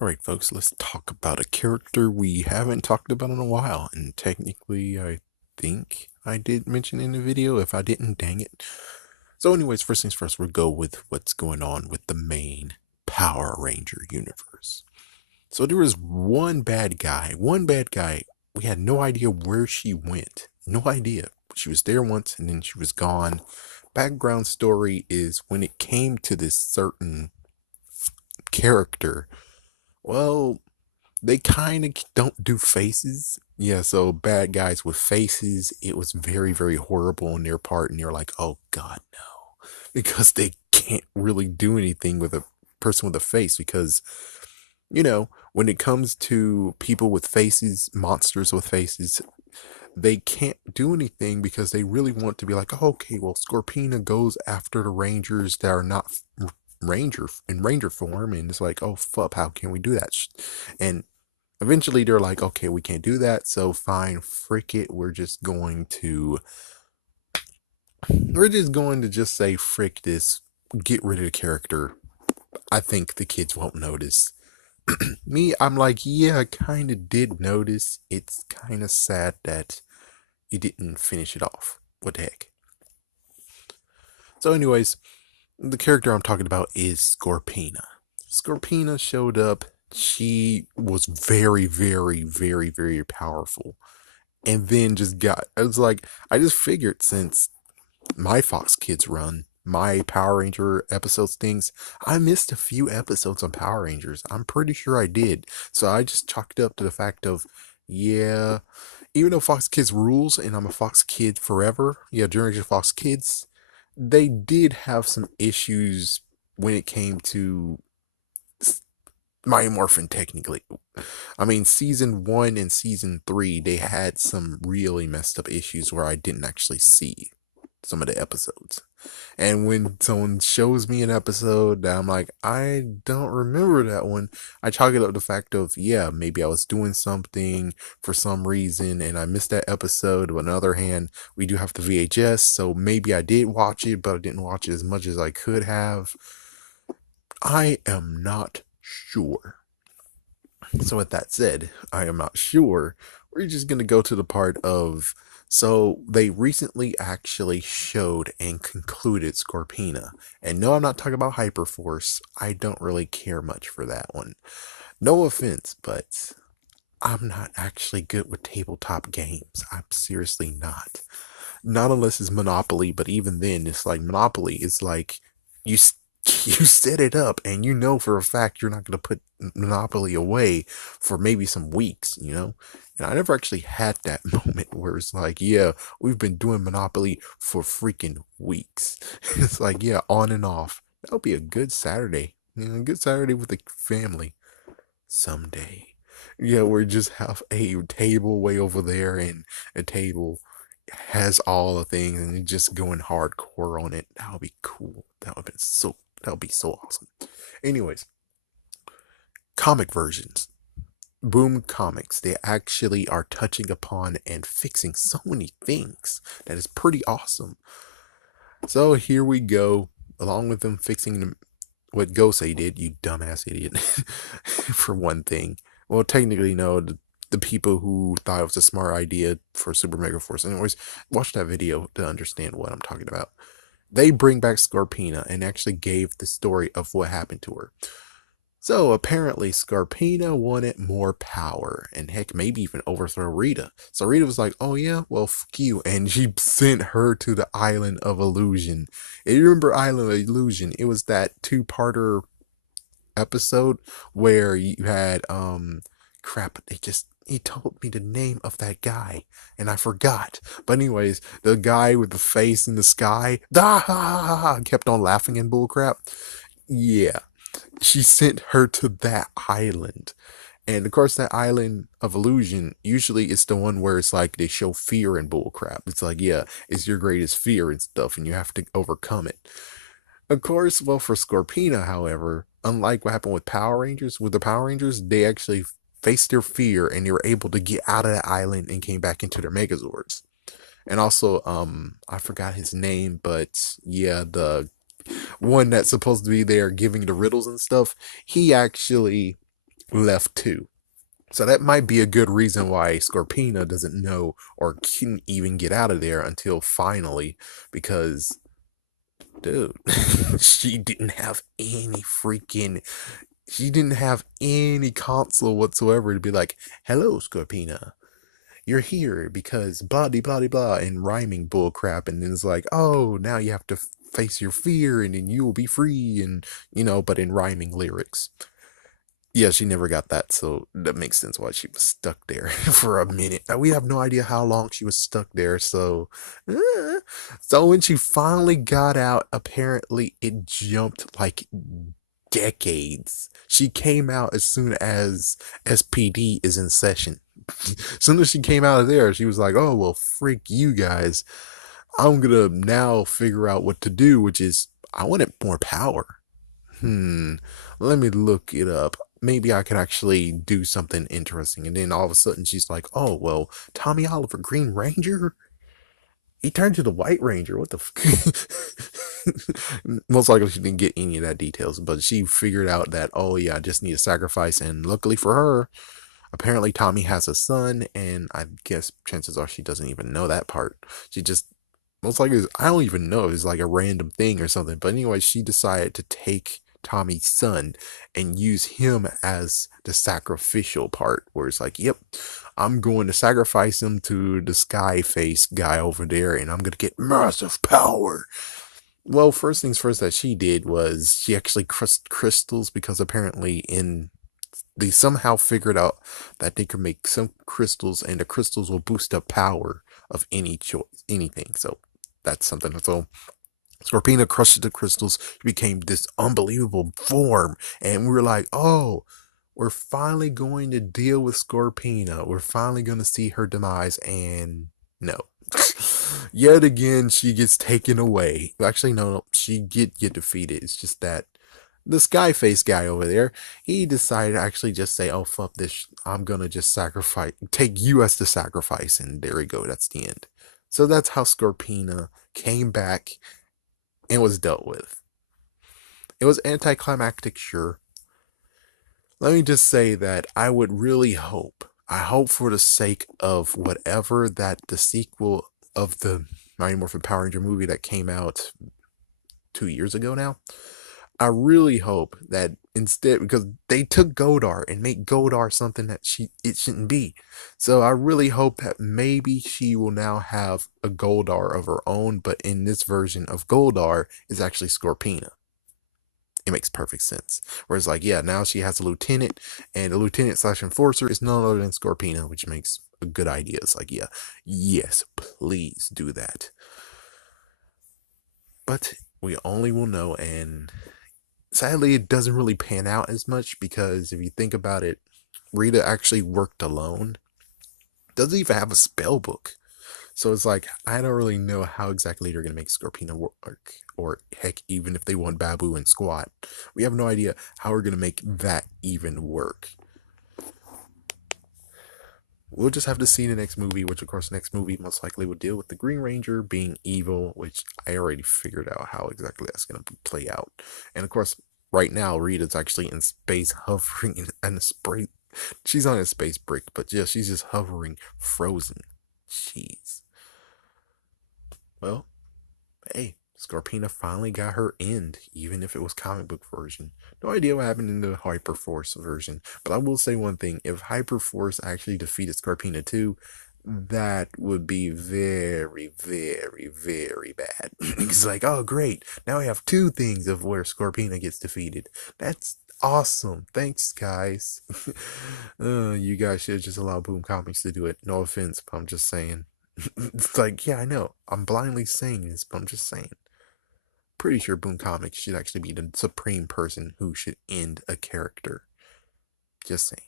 All right, folks, let's talk about a character we haven't talked about in a while. And technically, I think I did mention in the video. If I didn't, dang it. So, anyways, first things first, we'll go with what's going on with the main Power Ranger universe. So, there was one bad guy. One bad guy. We had no idea where she went. No idea. She was there once and then she was gone. Background story is when it came to this certain character. Well, they kind of don't do faces. Yeah, so bad guys with faces, it was very, very horrible on their part. And you're like, oh God, no. Because they can't really do anything with a person with a face. Because, when it comes to people with faces, monsters with faces, they can't do anything because they really want to be like, oh, okay, well, Scorpina goes after the Rangers that are not Ranger form. And it's like, oh, fuck, how can we do that? And eventually they're like, okay, we can't do that, so fine, frick it. We're just going to just say frick this, get rid of the character. I think the kids won't notice. Me, I'm like, yeah, I kind of did notice. It's kind of sad that you didn't finish it off. What the heck? So, anyways, the character I'm talking about is Scorpina. Scorpina showed up. She was very, very, very, very powerful. And then I was like, I just figured since my Fox Kids run, my Power Ranger episodes things, I missed a few episodes on Power Rangers. I'm pretty sure I did. So I just chalked it up to the fact of, yeah, even though Fox Kids rules and I'm a Fox Kid forever, yeah, Generation Fox Kids, they did have some issues when it came to Mighty Morphin technically. I mean, season one and season three, they had some really messed up issues where I didn't actually see some of the episodes. And when someone shows me an episode that I'm like, I don't remember that one, I chalk it up to the fact of, yeah, maybe I was doing something for some reason and I missed that episode. But on the other hand, we do have the VHS, so maybe I did watch it, but I didn't watch it as much as I could have. I am not sure. So, with that said, I am not sure. We're just going to go to the part of. So, they recently actually showed and concluded Scorpina. And no, I'm not talking about Hyperforce. I don't really care much for that one. No offense, but I'm not actually good with tabletop games. I'm seriously not. Not unless it's Monopoly, but even then, it's like Monopoly is like you you set it up and you know for a fact you're not going to put Monopoly away for maybe some weeks. And I never actually had that moment where it's like, yeah, we've been doing Monopoly for freaking weeks. It's like, yeah, on and off. That'll be a good Saturday. A good Saturday with the family someday. Yeah, we just have a table way over there and a table has all the things and just going hardcore on it. That would be cool. That would be so awesome. Anyways, comic versions. Boom Comics, they actually are touching upon and fixing so many things that is pretty awesome. So here we go, along with them fixing what Gosei did, you dumbass idiot, for one thing. Well, technically, no, the people who thought it was a smart idea for Super Mega Force. Anyways, watch that video to understand what I'm talking about. They bring back Scorpina and actually gave the story of what happened to her. So apparently Scarpina wanted more power and heck maybe even overthrow Rita. So Rita was like, oh yeah, well fuck you. And she sent her to the Island of Illusion. If you remember Island of Illusion, it was that two-parter episode where you had crap, he told me the name of that guy and I forgot. But anyways, the guy with the face in the sky, kept on laughing and bullcrap. Yeah, she sent her to that island. And of course, that island of illusion usually it's the one where it's like they show fear and bullcrap. It's like, yeah, it's your greatest fear and stuff, and you have to overcome it. Of course, well, for Scorpina, however, unlike what happened with Power Rangers, with the Power Rangers, they actually faced their fear and they were able to get out of that island and came back into their Megazords. And also, I forgot his name, but yeah, the one that's supposed to be there giving the riddles and stuff, he actually left too. So that might be a good reason why Scorpina doesn't know or couldn't even get out of there until finally, because, dude, she didn't have any freaking, she didn't have any console whatsoever to be like, hello, Scorpina, you're here because blah de blah de blah and rhyming bull crap, and then it's like, oh, now you have to face your fear and then you will be free, and but in rhyming lyrics. Yeah, she never got that, so that makes sense why she was stuck there for a minute. Now, we have no idea how long she was stuck there, eh. So when she finally got out, apparently it jumped like decades. She came out as soon as SPD is in session. As soon as she came out of there, she was like, oh, well, freak you guys. I'm gonna now figure out what to do, which is, I wanted more power. Let me look it up. Maybe I could actually do something interesting. And then all of a sudden she's like, oh, well, Tommy Oliver, Green Ranger? He turned to the White Ranger. What the Most likely she didn't get any of that details, but she figured out that, oh, yeah, I just need a sacrifice. And luckily for her, apparently Tommy has a son. And I guess chances are she doesn't even know that part. She just, most likely, I don't even know. It's like a random thing or something. But anyway, she decided to take Tommy's son and use him as the sacrificial part, where it's like, yep, I'm going to sacrifice him to the sky face guy over there, and I'm going to get massive power. Well, first things first that she did was she actually crystals, because apparently they somehow figured out that they could make some crystals, and the crystals will boost up power of anything. So that's something. So Scorpina crushed the crystals, became this unbelievable form, and we were like, oh, we're finally going to deal with Scorpina. We're finally going to see her demise, and no. Yet again, she gets taken away. Actually, no, she get defeated. It's just that the Skyface guy over there, he decided to actually just say, oh, fuck this. I'm going to just take you as the sacrifice, and there we go. That's the end. So that's how Scorpina came back and was dealt with. It was anticlimactic, sure. Let me just say that I would really I hope for the sake of whatever, that the sequel of the Mighty Morphin Power Ranger movie that came out 2 years ago now, I really hope that instead, because they took Godar and made Godar something that it shouldn't be. So I really hope that maybe she will now have a Goldar of her own, but in this version of Goldar is actually Scorpina. It makes perfect sense. Whereas, like, yeah, now she has a lieutenant, and a lieutenant slash enforcer is none other than Scorpina, which makes a good idea. It's like, yeah, yes, please do that. But we only will know, and sadly, it doesn't really pan out as much, because if you think about it, Rita actually worked alone. Doesn't even have a spell book. So it's like, I don't really know how exactly they're going to make Scorpina work. Or heck, even if they want Babu and Squat. We have no idea how we're going to make that even work. We'll just have to see in the next movie, which of course the next movie most likely will deal with the Green Ranger being evil, which I already figured out how exactly that's going to play out. And of course, right now, Rita's actually in space hovering in a spray. She's on a space brick, but yeah, she's just hovering, frozen. Jeez. Well, hey, Scorpina finally got her end, even if it was comic book version. No idea what happened in the Hyperforce version, but I will say one thing: if Hyperforce actually defeated Scorpina too, that would be very, very, very bad. It's like, oh great, now we have two things of where Scorpina gets defeated. That's awesome. Thanks, guys. You guys should just allow Boom Comics to do it. No offense, but I'm just saying. It's like, yeah, I know. I'm blindly saying this, but I'm just saying. Pretty sure Boom Comics should actually be the supreme person who should end a character. Just saying.